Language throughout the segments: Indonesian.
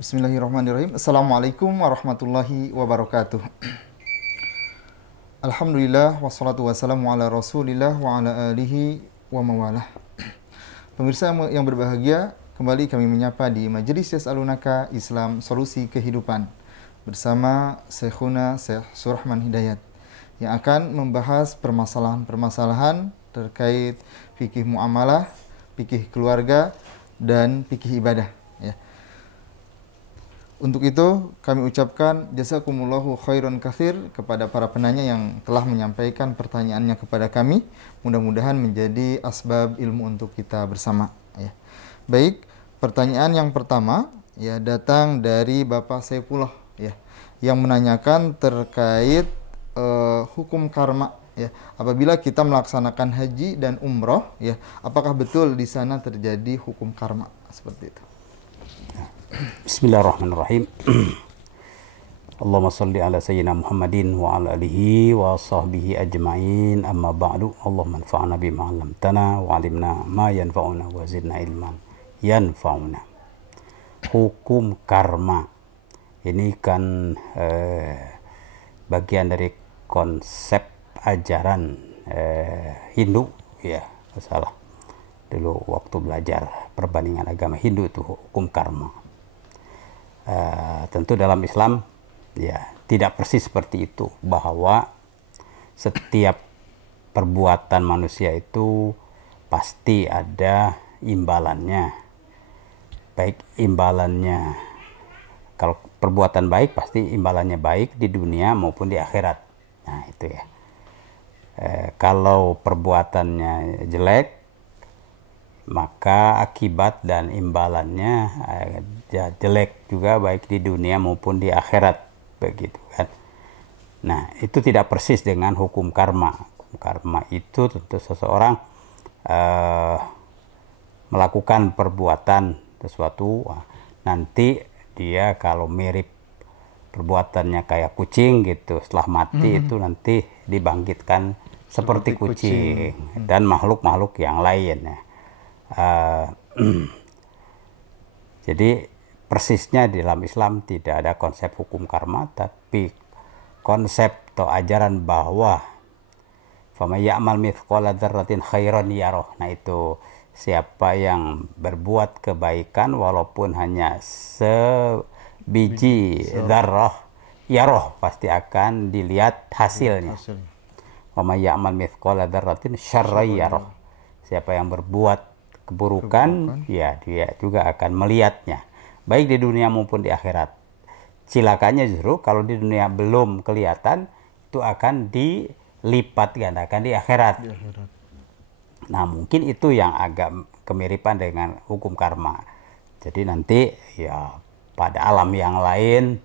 Bismillahirrahmanirrahim. Assalamualaikum warahmatullahi wabarakatuh. Alhamdulillah wassalatu wassalamu ala Rasulillah wa ala alihi wa mawalah. Pemirsa yang berbahagia, kembali kami menyapa di Majelis Yas'alunaka Islam Solusi Kehidupan bersama Syekhuna Syekh Surahman Hidayat yang akan membahas permasalahan-permasalahan terkait fikih muamalah, fikih keluarga, dan fikih ibadah. Untuk itu, kami ucapkan jazakumullahu khairan katsir kepada para penanya yang telah menyampaikan pertanyaannya kepada kami. Mudah-mudahan menjadi asbab ilmu untuk kita bersama. Baik, pertanyaan yang pertama datang dari Bapak Saifullah yang menanyakan terkait hukum karma. Apabila kita melaksanakan haji dan umroh, apakah betul di sana terjadi hukum karma seperti itu? Bismillahirrahmanirrahim. Allahumma salli ala sayyidina Muhammadin wa ala alihi wa sahbihi ajma'in, amma ba'du. Allahumma anfa'na bima 'allamtana wa 'allimna ma yanfa'una wa zidna ilman yanfa'una. Hukum karma ini kan bagian dari konsep ajaran Hindu, salah. Dulu waktu belajar perbandingan agama Hindu itu hukum karma. Tentu dalam Islam tidak persis seperti itu, bahwa setiap perbuatan manusia itu pasti ada imbalannya. Baik imbalannya, kalau perbuatan baik pasti imbalannya baik di dunia maupun di akhirat. Nah itu ya. Kalau perbuatannya jelek, maka akibat dan imbalannya jelek juga baik di dunia maupun di akhirat, begitu kan. Nah, itu tidak persis dengan hukum karma. Hukum karma itu tentu seseorang melakukan perbuatan sesuatu, nanti dia kalau mirip perbuatannya kayak kucing gitu, setelah mati itu nanti dibangkitkan seperti kucing dan makhluk-makhluk yang lain. Jadi persisnya di dalam Islam tidak ada konsep hukum karma, tapi konsep atau ajaran bahwa faman ya'mal mithqala dzarratin khairan yarah. Nah itu, siapa yang berbuat kebaikan walaupun hanya sebiji dzarrah, yarah, pasti akan dilihat hasilnya. Faman ya'mal mithqala dzarratin syarran yarah. Siapa yang berbuat keburukan, dia juga akan melihatnya, baik di dunia maupun di akhirat. Cilakanya justru kalau di dunia belum kelihatan, itu akan dilipat gandakan di akhirat. Nah mungkin itu yang agak kemiripan dengan hukum karma. Jadi nanti pada alam yang lain,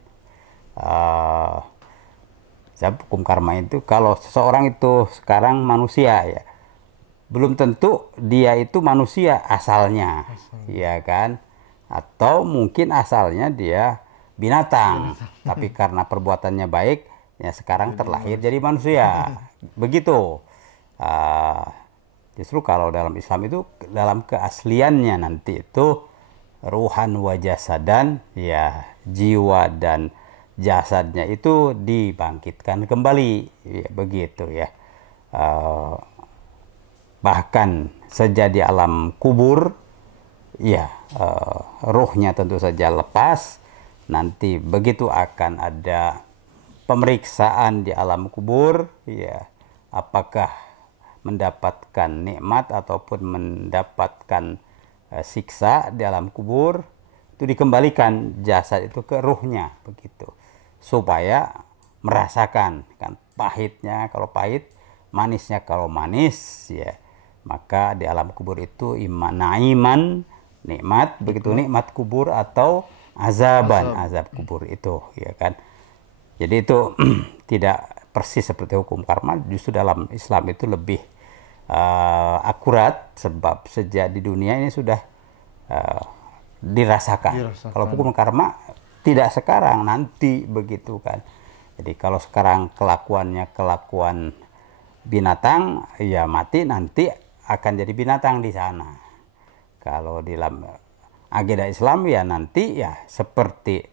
hukum karma itu kalau seseorang itu sekarang manusia belum tentu dia itu manusia asalnya, ya kan? Atau mungkin asalnya dia binatang, tapi karena perbuatannya baik, sekarang terlahir jadi manusia. Begitu. Justru kalau dalam Islam itu, dalam keasliannya nanti itu ruhan wa jasadan, jiwa dan jasadnya itu dibangkitkan kembali, begitu ya. Bahkan sejak di alam kubur, ruhnya tentu saja lepas. Nanti begitu akan ada pemeriksaan di alam kubur, apakah mendapatkan nikmat ataupun mendapatkan siksa di alam kubur, itu dikembalikan jasad itu ke ruhnya, begitu, supaya merasakan kan pahitnya kalau pahit, manisnya kalau manis, maka di alam kubur itu naiman, nikmat, begitu nikmat kubur, atau azaban, azab kubur itu, kan. Jadi itu tidak persis seperti hukum karma. Justru dalam Islam itu lebih akurat, sebab sejak di dunia ini sudah dirasakan. Kalau hukum karma tidak sekarang, nanti, begitu kan. Jadi kalau sekarang kelakuannya kelakuan binatang, mati nanti akan jadi binatang di sana. Kalau di dalam agenda Islam ya nanti ya seperti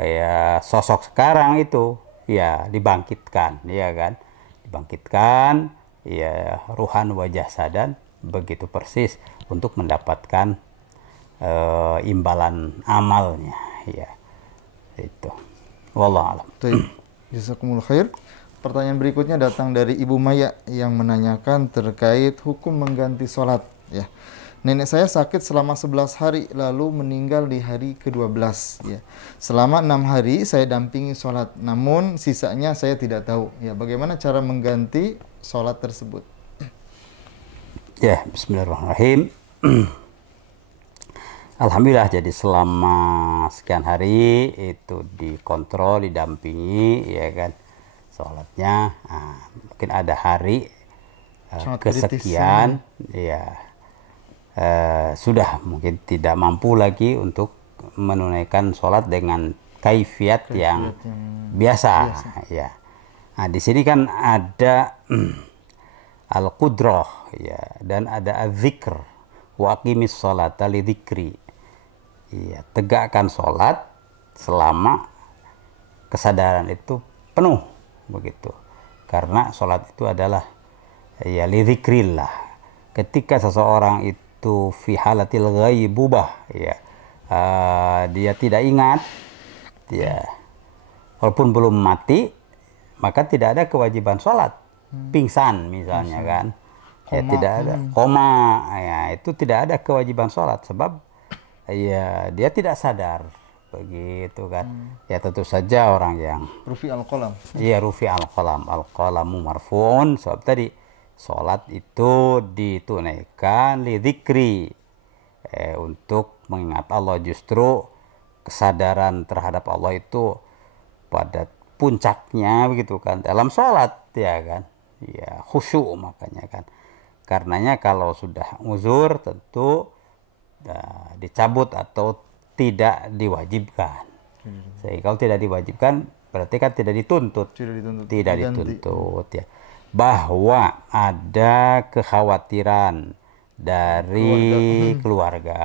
ya sosok sekarang itu ya dibangkitkan, ya kan, dibangkitkan ya ruhan wajah sadan begitu persis untuk mendapatkan imbalan amalnya, ya itu. Wallahu a'lam. Jazakumullah khair. Pertanyaan berikutnya datang dari Ibu Maya yang menanyakan terkait hukum mengganti sholat. Ya, nenek saya sakit selama 11 hari lalu meninggal di hari ke-12. Ya, selama 6 hari saya dampingi sholat, namun sisanya saya tidak tahu. Ya, bagaimana cara mengganti sholat tersebut? Ya, Bismillahirrahmanirrahim. Alhamdulillah, jadi selama sekian hari itu dikontrol, didampingi, ya kan, sholatnya. Mungkin ada hari kesekian, ya sudah mungkin tidak mampu lagi untuk menunaikan sholat dengan kaifiat yang biasa. Ya. Nah, di sini kan ada al-qudrah, ya, dan ada az-zikr, wa aqimis sholata li dzikri. Ya, tegakkan sholat selama kesadaran itu penuh, begitu. Karena sholat itu adalah ya li dzikrillah. Ketika seseorang itu fi halatil ghaibubah, ya, dia tidak ingat, ya, walaupun belum mati, maka tidak ada kewajiban sholat. Pingsan misalnya kan, ya tidak ada koma, ya itu tidak ada kewajiban sholat sebab ya dia tidak sadar, begitu kan. Ya tentu saja orang yang rufi al-qalam. Iya, rufi al-qalam, al-qalamu marfu'un, sebab tadi sholat itu ditunaikan li dzikri, untuk mengingat Allah. Justru kesadaran terhadap Allah itu pada puncaknya, begitu kan, dalam sholat, ya kan, ya khusyuk makanya kan. Karenanya kalau sudah uzur tentu dicabut atau tidak diwajibkan. Jadi kalau tidak diwajibkan berarti kan tidak dituntut. Tidak dituntut, ya. Bahwa ada kekhawatiran dari keluarga.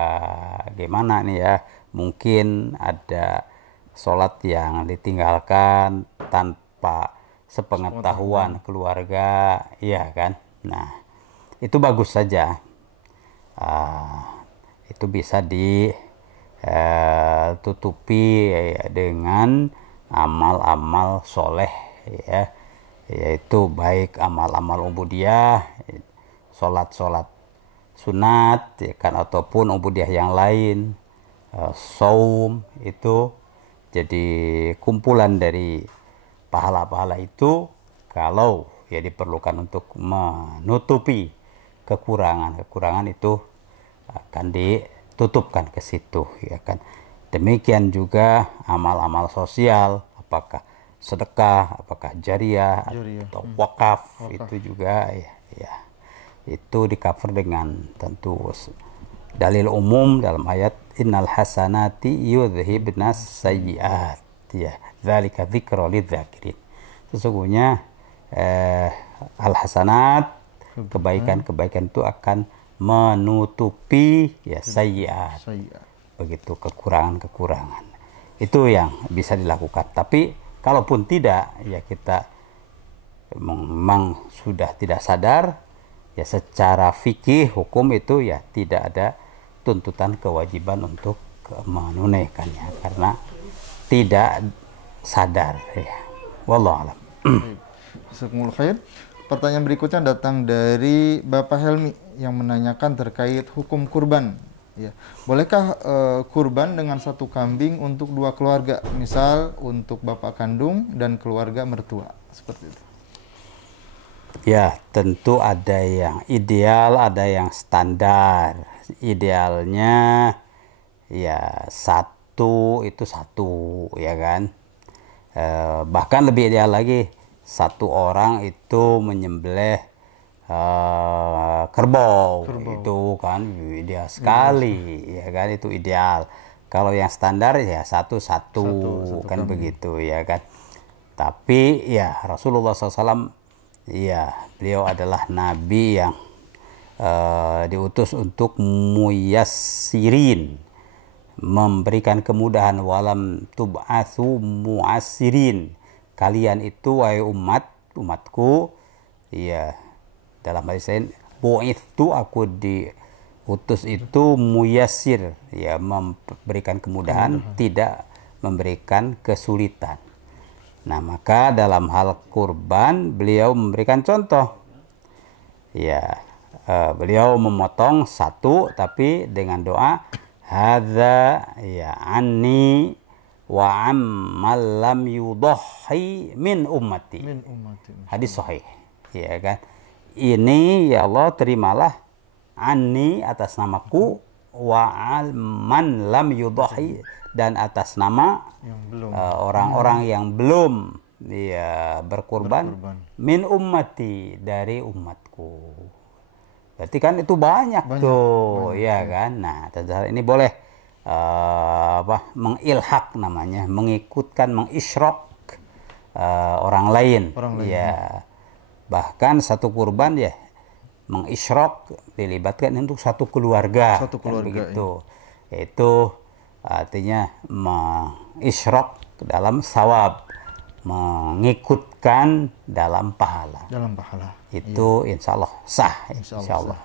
Gimana nih ya? Mungkin ada sholat yang ditinggalkan tanpa sepengetahuan keluarga, ya kan? Nah, itu bagus saja. Itu bisa ditutupi dengan amal-amal soleh, ya, yaitu baik amal-amal ubudiyah, sholat-sholat sunat, ya kan, ataupun ubudiyah yang lain, saum, itu jadi kumpulan dari pahala-pahala itu kalau ya diperlukan untuk menutupi kekurangan itu akan ditutupkan ke situ, ya kan. Demikian juga amal-amal sosial, apakah sedekah, apakah jariyah atau wakaf, itu juga ya itu di cover dengan tentu dalil umum dalam ayat innal hasanati yudhibnas sayyiat, ya, dzalika dzikra lidzakirin. Sesungguhnya al hasanat, kebaikan-kebaikan itu akan menutupi ya sayyiat, begitu, kekurangan-kekurangan. Itu yang bisa dilakukan. Tapi kalaupun tidak, ya kita memang sudah tidak sadar, ya secara fikih hukum itu ya tidak ada tuntutan kewajiban untuk menunaikannya karena tidak sadar, ya. Wallahu a'lam. Jazakumullah khair. Pertanyaan berikutnya datang dari Bapak Helmi yang menanyakan terkait hukum kurban. Ya, bolehkah kurban dengan satu kambing untuk dua keluarga, misal untuk bapak kandung dan keluarga mertua, seperti itu? Ya, tentu ada yang ideal, ada yang standar. Idealnya ya satu, ya kan. Bahkan lebih ideal lagi, satu orang itu menyembelih kerbau, itu kan ideal sekali, ya kan, itu ideal. Kalau yang standar ya satu kan begitu, ya kan. Tapi ya Rasulullah SAW, ya beliau adalah nabi yang diutus untuk muyassirin, memberikan kemudahan, walam tub'atsu mu'assirin. Kalian itu wahai umatku, ya, dalam hadis lain, bu'itsu, aku diutus itu muyassir, ya, memberikan kemudahan, tidak memberikan kesulitan. Nah, maka dalam hal kurban beliau memberikan contoh. Ya, beliau memotong satu tapi dengan doa hadza ya anni wa ammal lam yudhi min ummati. Hadis sahih. Ya kan? Ini ya Allah terimalah anni atas namaku wa man lam yudhi dan atas nama orang-orang yang belum ya berkurban min ummati dari umatku. Berarti kan itu banyak tuh, ya kan? Nah, ini boleh mengilhak namanya, mengikutkan, mengisyrok orang lain. Ya. Bahkan satu kurban ya mengisyrok dilibatkan untuk satu keluarga. Satu keluarga. Kan begitu. Itu artinya mengisyrok dalam sawab, mengikutkan dalam pahala. Dalam pahala. Itu insya Allah sah. Insya Allah.